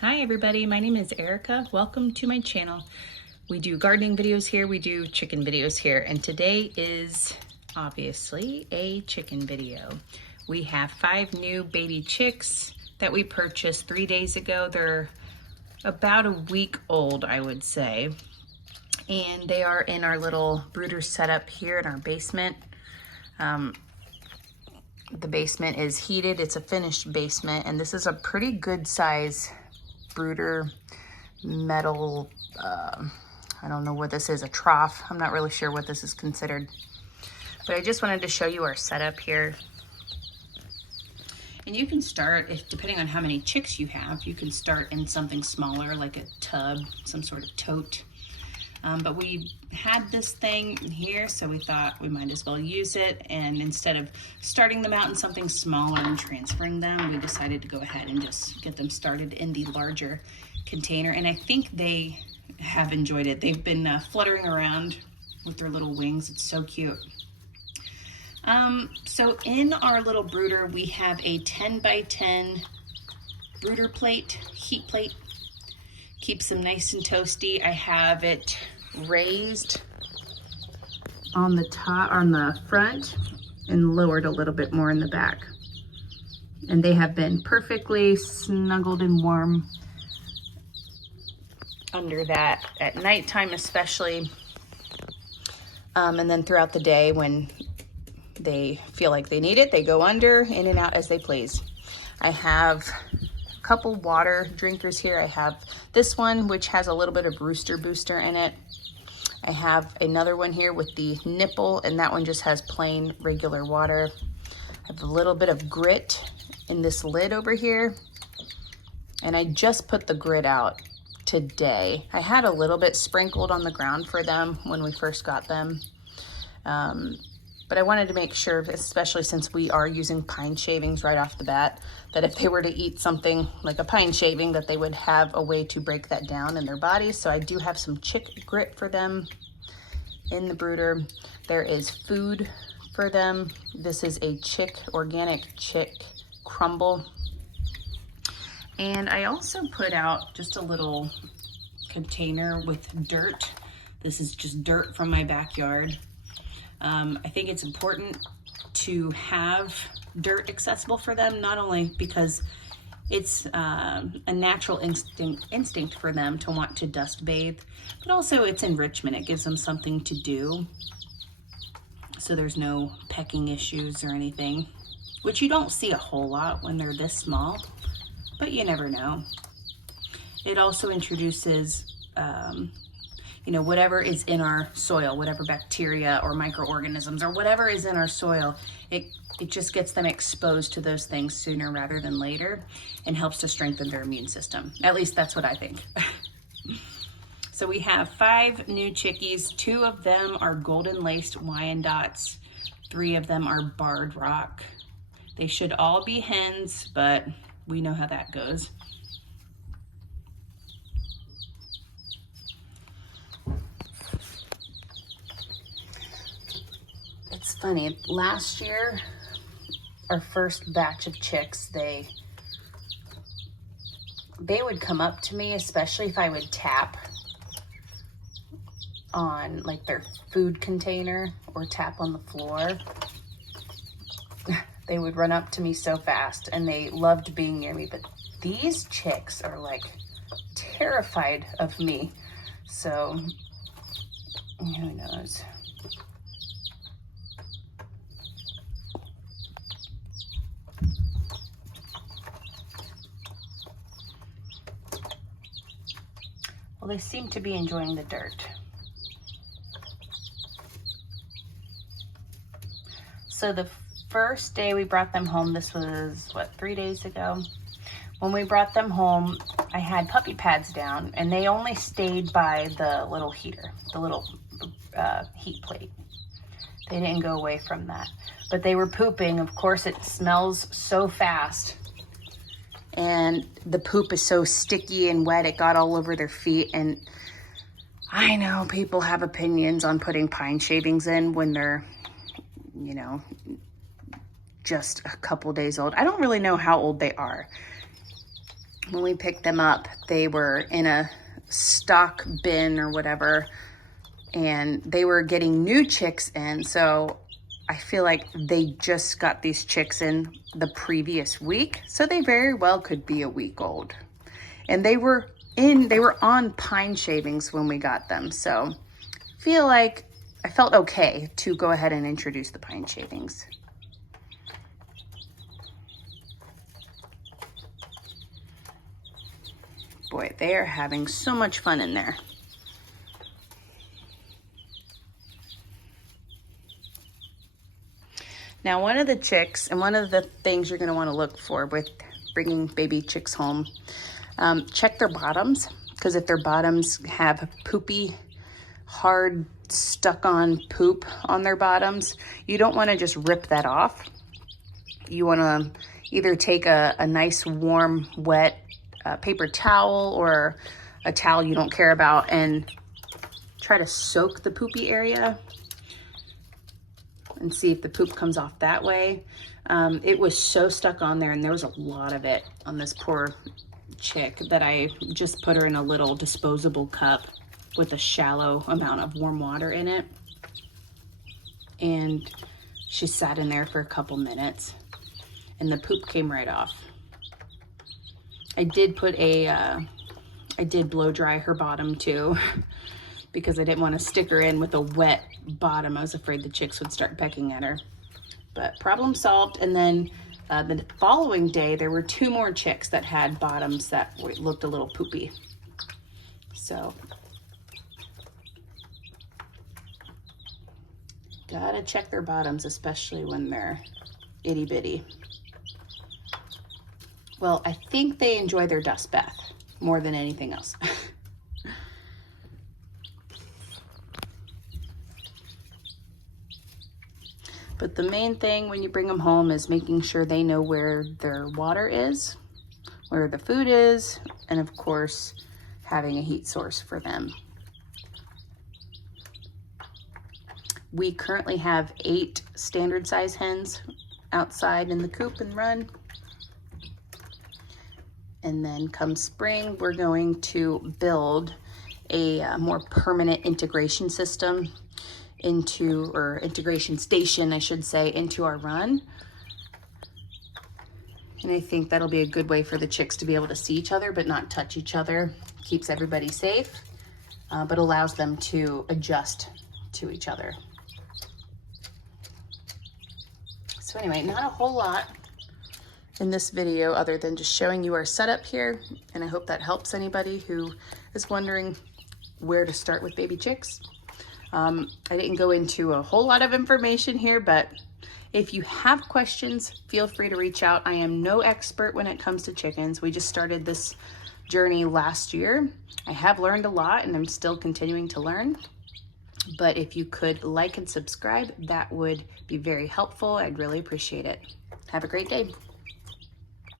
Hi everybody, my name is Erica. Welcome to my channel. We do gardening videos here, we do chicken videos here, and today is obviously a chicken video. We have 5 new baby chicks that we purchased 3 days ago. They're about a week old, I would say. And they are in our little brooder setup here in our basement. The basement is heated, it's a finished basement, and this is a pretty good size brooder metal, I don't know what this is, a trough. I'm not really sure what this is considered. But I just wanted to show you our setup here. And you can start, depending on how many chicks you have, you can start in something smaller like a tub, some sort of tote. But we had this thing here, so we thought we might as well use it. And instead of starting them out in something smaller and transferring them, we decided to go ahead and just get them started in the larger container. And I think they have enjoyed it. They've been fluttering around with their little wings. It's so cute. So in our little brooder, we have a 10 by 10 brooder plate, heat plate. Keeps them nice and toasty. I have it raised on the top, on the front, and lowered a little bit more in the back. And they have been perfectly snuggled and warm under that at nighttime especially. And then throughout the day when they feel like they need it, they go under, in and out as they please. I have couple water drinkers here. I have this one which has a little bit of rooster booster in it. I have another one here with the nipple, and that one just has plain regular water. I have a little bit of grit in this lid over here, and I just put the grit out today. I had a little bit sprinkled on the ground for them when we first got them. But I wanted to make sure, especially since we are using pine shavings right off the bat, that if they were to eat something like a pine shaving, that they would have a way to break that down in their bodies. So I do have some chick grit for them in the brooder. There is food for them. This is a organic chick crumble. And I also put out just a little container with dirt. This is just dirt from my backyard. I think it's important to have dirt accessible for them, not only because it's a natural instinct for them to want to dust bathe, but also it's enrichment. It gives them something to do, so there's no pecking issues or anything, which you don't see a whole lot when they're this small, but you never know. It also introduces whatever is in our soil, whatever bacteria or microorganisms or whatever is in our soil, it just gets them exposed to those things sooner rather than later and helps to strengthen their immune system. At least that's what I think. So we have 5 new chickies. 2 of them are golden laced Wyandottes. 3 of them are barred rock. They should all be hens, but we know how that goes. It's funny, last year, our first batch of chicks, they would come up to me, especially if I would tap on like their food container or tap on the floor. They would run up to me so fast, and they loved being near me, but these chicks are like terrified of me. So who knows? Well, they seem to be enjoying the dirt. So the first day we brought them home, this was, 3 days ago? When we brought them home, I had puppy pads down, and they only stayed by the little heater, the little heat plate. They didn't go away from that. But they were pooping. Of course, it smells so fast. And the poop is so sticky and wet, it got all over their feet. And I know people have opinions on putting pine shavings in when they're, just a couple days old. I don't really know how old they are. when we picked them up, they were in a stock bin or whatever, and they were getting new chicks in. So I feel like they just got these chicks in the previous week. So they very well could be a week old. And they were on pine shavings when we got them. So I felt okay to go ahead and introduce the pine shavings. Boy, they are having so much fun in there. Now, one of the chicks, and one of the things you're going to want to look for with bringing baby chicks home, check their bottoms, because if their bottoms have poopy, hard, stuck-on poop on their bottoms, you don't want to just rip that off. You want to either take a nice, warm, wet paper towel or a towel you don't care about and try to soak the poopy area and see if the poop comes off that way. It was so stuck on there, and there was a lot of it on this poor chick that I just put her in a little disposable cup with a shallow amount of warm water in it. And she sat in there for a couple minutes and the poop came right off. I did blow dry her bottom too because I didn't want to stick her in with a wet bottom. I was afraid the chicks would start pecking at her. But problem solved. And then the following day, there were 2 more chicks that had bottoms that looked a little poopy. So, gotta check their bottoms, especially when they're itty bitty. Well, I think they enjoy their dust bath more than anything else. But the main thing when you bring them home is making sure they know where their water is, where the food is, and of course, having a heat source for them. We currently have 8 standard size hens outside in the coop and run. And then come spring, we're going to build a more permanent integration system or integration station, I should say, into our run. And I think that'll be a good way for the chicks to be able to see each other but not touch each other. Keeps everybody safe, but allows them to adjust to each other. So anyway, not a whole lot in this video other than just showing you our setup here, and I hope that helps anybody who is wondering where to start with baby chicks. I didn't go into a whole lot of information here, but if you have questions, feel free to reach out. I am no expert when it comes to chickens. We just started this journey last year. I have learned a lot and I'm still continuing to learn. But if you could like and subscribe, that would be very helpful. I'd really appreciate it. Have a great day.